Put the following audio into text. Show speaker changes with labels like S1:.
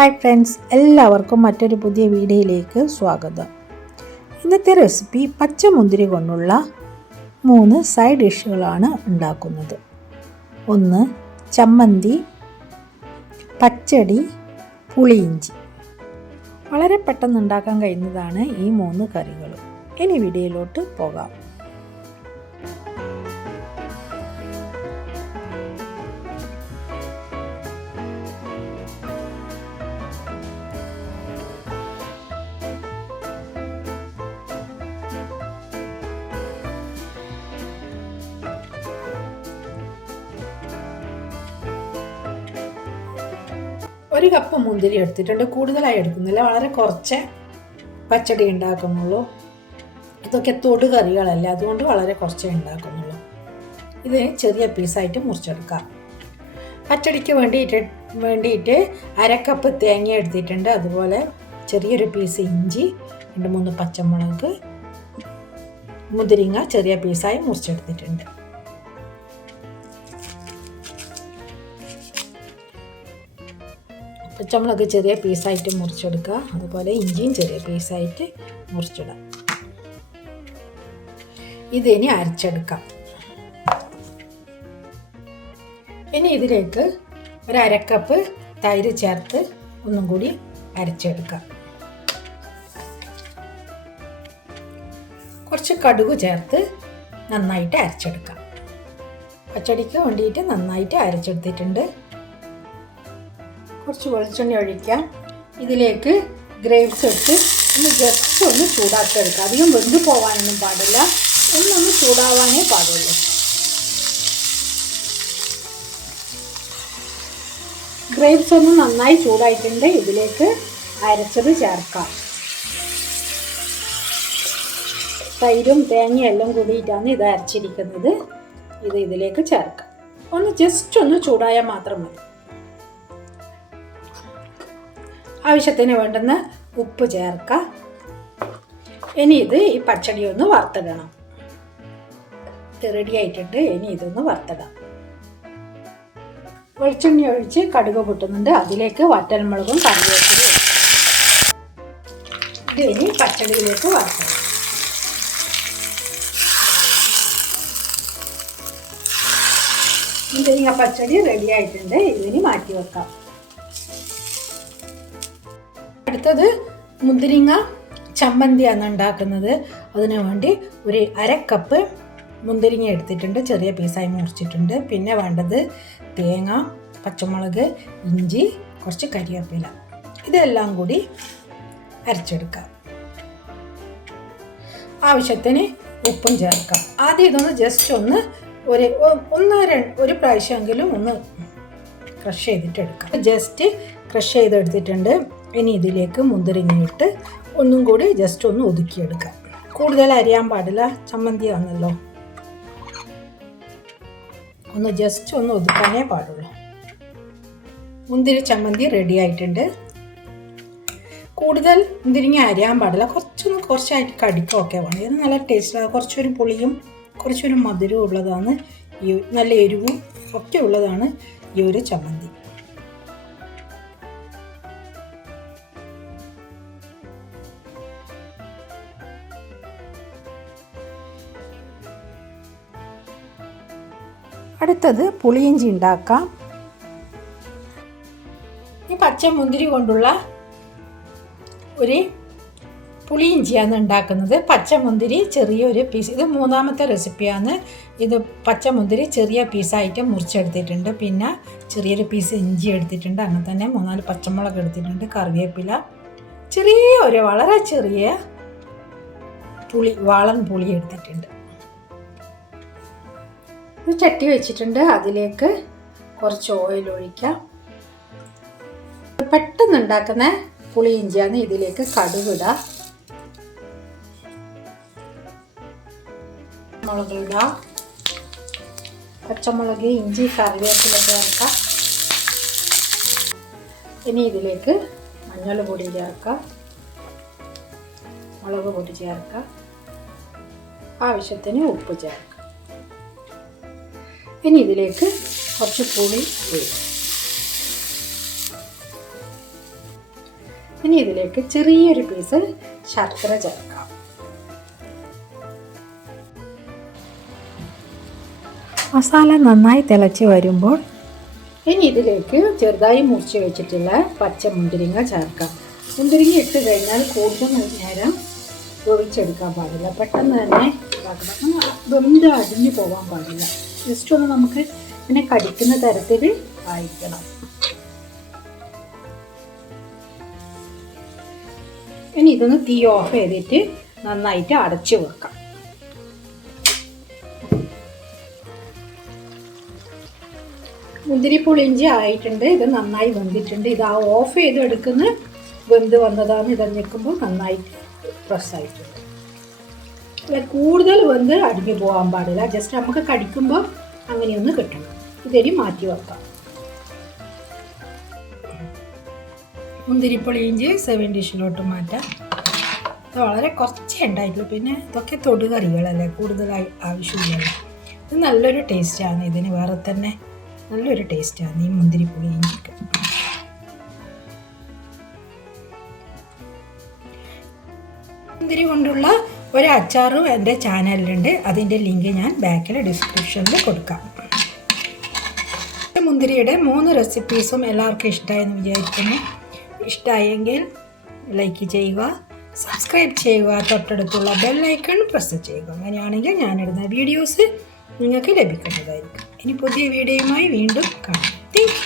S1: Hi friends എല്ലാവർക്കും മറ്റൊരു പുതിയ വീഡിയോയിലേക്ക് സ്വാഗതം. ഇന്നത്തെ റെസിപ്പി പച്ചമുന്തിരി കൊണ്ടുള്ള മൂന്ന് സൈഡ് ഡിഷുകളാണ് ഉണ്ടാക്കുന്നത്. ഒന്ന് ചമ്മന്തി പച്ചടി പുളിയിഞ്ചി വളരെ പെട്ടെന്ന് ഉണ്ടാക്കാൻ കഴിയുന്നതാണ് ഈ മൂന്ന് കറികൾ ഇനി വീഡിയോയിലോട്ട് പോകാം. ഒരു കപ്പ് മുന്തിരി എടുത്തിട്ടുണ്ട്. കൂടുതലായി എടുക്കുന്നില്ല. വളരെ കുറച്ച് പച്ചടി ഉണ്ടാക്കുന്നുള്ളൂ. ഇതൊക്കെ തൊടു കറികളല്ല അതുകൊണ്ട് വളരെ കുറച്ചേ ഉണ്ടാക്കുന്നുള്ളൂ. ഇത് ചെറിയ പീസായിട്ട് മുറിച്ചെടുക്കാം. പച്ചടിക്ക് വേണ്ടിയിട്ട് വേണ്ടിയിട്ട് അരക്കപ്പ് തേങ്ങ എടുത്തിട്ടുണ്ട്. അതുപോലെ ചെറിയൊരു പീസ് ഇഞ്ചി രണ്ട് മൂന്ന് പച്ചമുളക് മുതിരിങ്ങ ചെറിയ പീസായി മുറിച്ചെടുത്തിട്ടുണ്ട്. പച്ചമുളക് ചെറിയ പീസായിട്ട് മുറിച്ചെടുക്കുക. അതുപോലെ ഇഞ്ചിയും ചെറിയ പീസായിട്ട് മുറിച്ചിടുക. ഇതിനി അരച്ചെടുക്കാം. ഇനി ഇതിലേക്ക് ഒരു തൈര് ചേർത്ത് ഒന്നും കൂടി അരച്ചെടുക്കാം കുറച്ച് കടുക് ചേർത്ത് നന്നായിട്ട് അരച്ചെടുക്കാം. പച്ചടിക്ക് വേണ്ടിയിട്ട് നന്നായിട്ട് അരച്ചെടുത്തിട്ടുണ്ട്. കുറച്ച് വെളിച്ചെണ്ണ ഒഴിക്കാം. ഇതിലേക്ക് ഗ്രേവ്സ് എടുത്ത് ഒന്ന് ജസ്റ്റ് ഒന്ന് ചൂടാക്കി എടുക്കുക അധികം വെന്ത് പോകാനൊന്നും പാടില്ല. ഒന്നൊന്ന് ചൂടാവാനേ പാടുള്ളൂ. ഗ്രേപ്സ് ഒന്ന് നന്നായി ചൂടായിട്ടുണ്ട്. ഇതിലേക്ക് അരച്ചത് ചേർക്കാം. തൈരും തേങ്ങയും എല്ലാം കൂടിയിട്ടാണ് ഇത് അരച്ചിരിക്കുന്നത്. ഇത് ഇതിലേക്ക് ചേർക്കാം. ഒന്ന് ജസ്റ്റ് ഒന്ന് ചൂടായാൽ മാത്രം മതി. ആവശ്യത്തിന് വേണ്ടുന്ന ഉപ്പ് ചേർക്കാം. ഇനി ഇത് ഈ പച്ചടി ഒന്ന് വറുത്തിടണം. റെഡി ആയിട്ടുണ്ട്. ഇനി ഇതൊന്ന് വറുത്തിടാം. വെളിച്ചെണ്ണ ഒഴിച്ച് കടുക് പൊട്ടുന്നുണ്ട്. അതിലേക്ക് വറ്റൽമുളകും കറിവേപ്പിലും ഇത് ഇനി പച്ചടിയിലേക്ക് വറുക്കണം ആ പച്ചടി റെഡി ആയിട്ടുണ്ട്. ഇതിന് മാറ്റി വെക്കാം. അടുത്തത് മുന്തിരിങ്ങ ചമ്മന്തിയാണ് ഉണ്ടാക്കുന്നത്. അതിനു വേണ്ടി ഒരു അര കപ്പ് മുന്തിരിങ്ങ എടുത്തിട്ടുണ്ട്. ചെറിയ പീസായി മുറിച്ചിട്ടുണ്ട്. പിന്നെ വേണ്ടത് തേങ്ങ പച്ചമുളക് ഇഞ്ചി കുറച്ച് കരിവേപ്പില ഇതെല്ലാം കൂടി അരച്ചെടുക്കാം. ആവശ്യത്തിന് ഉപ്പും ചേർക്കാം. ആദ്യം ഇതൊന്ന് ജസ്റ്റ് ഒന്ന് ഒരു ഒന്ന് ഒരു പ്രാവശ്യമെങ്കിലും ഒന്ന് ക്രഷ് ചെയ്തിട്ട് എടുക്കാം. ജസ്റ്റ് ക്രഷ് ചെയ്തെടുത്തിട്ടുണ്ട്. ഇനി ഇതിലേക്ക് മുന്തിരിങ്ങ ഇട്ട് ഒന്നും കൂടി ജസ്റ്റ് ഒന്ന് ഒതുക്കിയെടുക്കാം. കൂടുതൽ അരിയാൻ പാടില്ല ചമ്മന്തി ആണല്ലോ. ഒന്ന് ജസ്റ്റ് ഒന്ന് ഒതുക്കാനേ പാടുള്ളൂ. മുന്തിരി ചമ്മന്തി റെഡി ആയിട്ടുണ്ട്. കൂടുതൽ മുന്തിരിങ്ങ അരിയാൻ പാടില്ല കുറച്ചൊന്ന് കുറച്ചായിട്ട് കടിക്കുകയൊക്കെ വേണം. ഇത് നല്ല ടേസ്റ്റ് കുറച്ചൊരു പുളിയും കുറച്ചൊരു മധുരവും ഉള്ളതാണ് ഈ നല്ല എരിവും ഒക്കെ ഉള്ളതാണ് ഈ ഒരു ചമ്മന്തി. അടുത്തത് പുളിയിഞ്ചി ഉണ്ടാക്കാം. ഈ പച്ചമുന്തിരി കൊണ്ടുള്ള ഒരു പുളിയിഞ്ചിയാണ് ഉണ്ടാക്കുന്നത്. പച്ചമുന്തിരി ചെറിയൊരു പീസ് ഇത് മൂന്നാമത്തെ റെസിപ്പിയാണ് ഇത് പച്ചമുന്തിരി ചെറിയ പീസായിട്ട് മുറിച്ചെടുത്തിട്ടുണ്ട്. പിന്നെ ചെറിയൊരു പീസ് ഇഞ്ചി എടുത്തിട്ടുണ്ട്. അങ്ങനെ തന്നെ മൂന്നാൽ പച്ചമുളക് എടുത്തിട്ടുണ്ട്. കറിവേപ്പില. ചെറിയ ഒരു വളരെ ചെറിയ പുളി വാളൻ പുളി എടുത്തിട്ടുണ്ട്. ഒരു ചട്ടി വെച്ചിട്ടുണ്ട്. അതിലേക്ക് കുറച്ച് ഓയിൽ ഒഴിക്കാം. പെട്ടെന്ന് ഉണ്ടാക്കുന്ന പുളി ഇഞ്ചിയാണ് ഇതിലേക്ക് കടുകിടുക. മുളക് ഇടുക. പച്ചമുളക് ഇഞ്ചി കറിവേപ്പില ചേർക്കാം ഇനി ഇതിലേക്ക് മഞ്ഞൾ പൊടി ചേർക്കാം. മുളക് പൊടി ചേർക്കാം. ആവശ്യത്തിന് ഉപ്പ് ചേർക്കാം. ഇനി ഇതിലേക്ക് കുറച്ച് പുളി ഒഴിക്കും
S2: ഇനി ഇതിലേക്ക് ചെറിയൊരു പീസ് ശർക്കര ചേർക്കാം.
S1: മസാല നന്നായി തിളച്ച് വരുമ്പോൾ
S2: ഇനി ഇതിലേക്ക് ചെറുതായി മുറിച്ച് വെച്ചിട്ടുള്ള പച്ച മുന്തിരിങ്ങ ചേർക്കാം. മുന്തിരിങ്ങ ഇട്ട് കഴിഞ്ഞാൽ കൂടുതൽ നേരം ഒഴിച്ചെടുക്കാൻ പാടില്ല. പെട്ടെന്ന് തന്നെ ഇതാക്കണം. വെന്ത് അടിഞ്ഞു പോകാൻ പാടില്ല. ജസ്റ്റ് ഒന്ന് നമുക്ക് ഇതിനെ കടിക്കുന്ന തരത്തിൽ വായിക്കണം. ഇനി ഇതൊന്ന് തീ ഓഫ് ചെയ്തിട്ട് നന്നായിട്ട് അടച്ചു വെക്കാം. മുന്തിരി പുളിഞ്ചി ആയിട്ടുണ്ട് ഇത് നന്നായി വെന്തിട്ടുണ്ട്. ഇത് ആ ഓഫ് ചെയ്ത് എടുക്കുന്ന വെന്ത് വന്നതാണ്. ഇത് നിൽക്കുമ്പോൾ നന്നായിട്ട് പ്രസ് ആയിട്ടുണ്ട് അല്ല കൂടുതൽ വന്ന് അടിഞ്ഞു പോകാൻ പാടില്ല. ജസ്റ്റ് നമുക്ക് കടിക്കുമ്പോൾ അങ്ങനെയൊന്ന് കിട്ടണം. ഇതൊരു മാറ്റി വെക്കാം.
S1: മുന്തിരിപ്പൊളിയിഞ്ച് സെവൻ ഡിഷിലോട്ട് മാറ്റാം. ഇത് വളരെ കുറച്ചേ ഉണ്ടായിട്ടുള്ളൂ. പിന്നെ ഇതൊക്കെ തൊടുകറികളല്ലേ കൂടുതലായി ആവശ്യമില്ലല്ലോ. ഇത് നല്ലൊരു ടേസ്റ്റാണ് ഇതിന് വേറെ തന്നെ നല്ലൊരു ടേസ്റ്റാണ് ഈ മുന്തിരിപ്പൊളിയിഞ്ചിക്ക് മുന്തിരി കൊണ്ടുള്ള ഒരു എന്റെ ചാനലിലുണ്ട്. അതിന്റെ ലിങ്ക് ഞാൻ ബാക്കിൽ ഡിസ്ക്രിപ്ഷനിൽ കൊടുക്കാം. മുന്തിരിയുടെ മൂന്ന് റെസിപ്പീസും എല്ലാവർക്കും ഇഷ്ടമായെന്ന് വിചാരിക്കുന്നു. ഇഷ്ടമായെങ്കിൽ ലൈക്ക് ചെയ്യുക സബ്സ്ക്രൈബ് ചെയ്യുക തൊട്ടടുത്തുള്ള ബെല്ലൈക്കൺ പ്രസ് ചെയ്യുക. അങ്ങനെയാണെങ്കിൽ ഞാനിടുന്ന വീഡിയോസ് നിങ്ങൾക്ക് ലഭിക്കുന്നതായിരിക്കും. ഇനി പുതിയ വീഡിയോയുമായി വീണ്ടും കാണാം. താങ്ക്